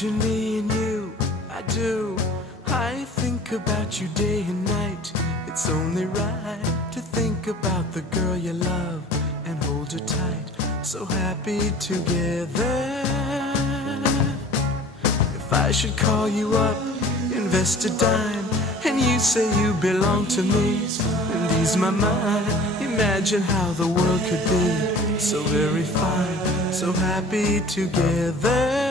Imagine me and you, I do. I think about you day and night. It's only right to think about the girl you love and hold her tight. So happy together. If I should call you up, invest a dime, and you say you belong to me, and ease my mind. Imagine how the world could be so very fine, so happy together.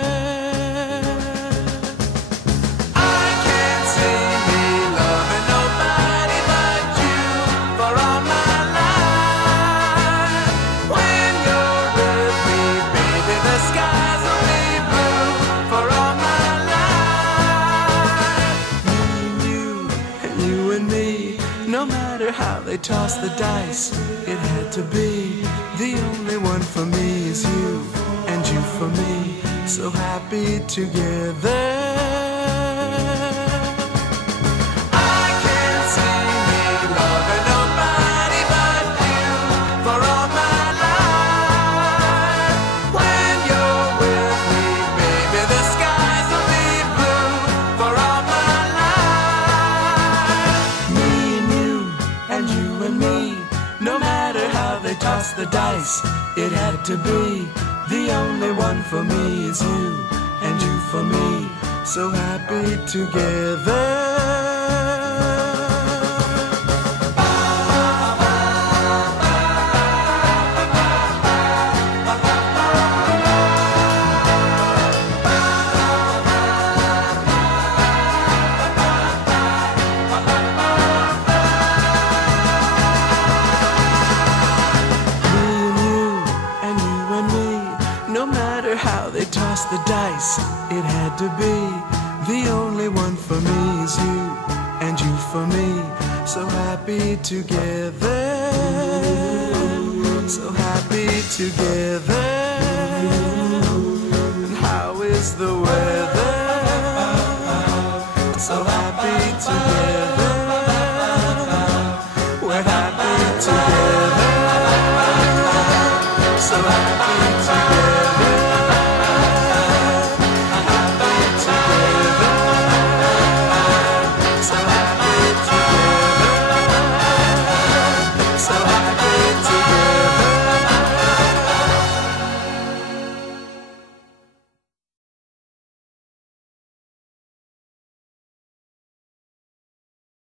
No matter how they toss the dice, it had to be. The only one for me is you, and you for me, so happy together. No matter how they toss the dice, it had to be. The only one for me is you, and you for me, so happy together. No matter how they toss the dice, it had to be. The only one for me is you, and you for me, so happy together. So happy together. And how is the weather? So happy together.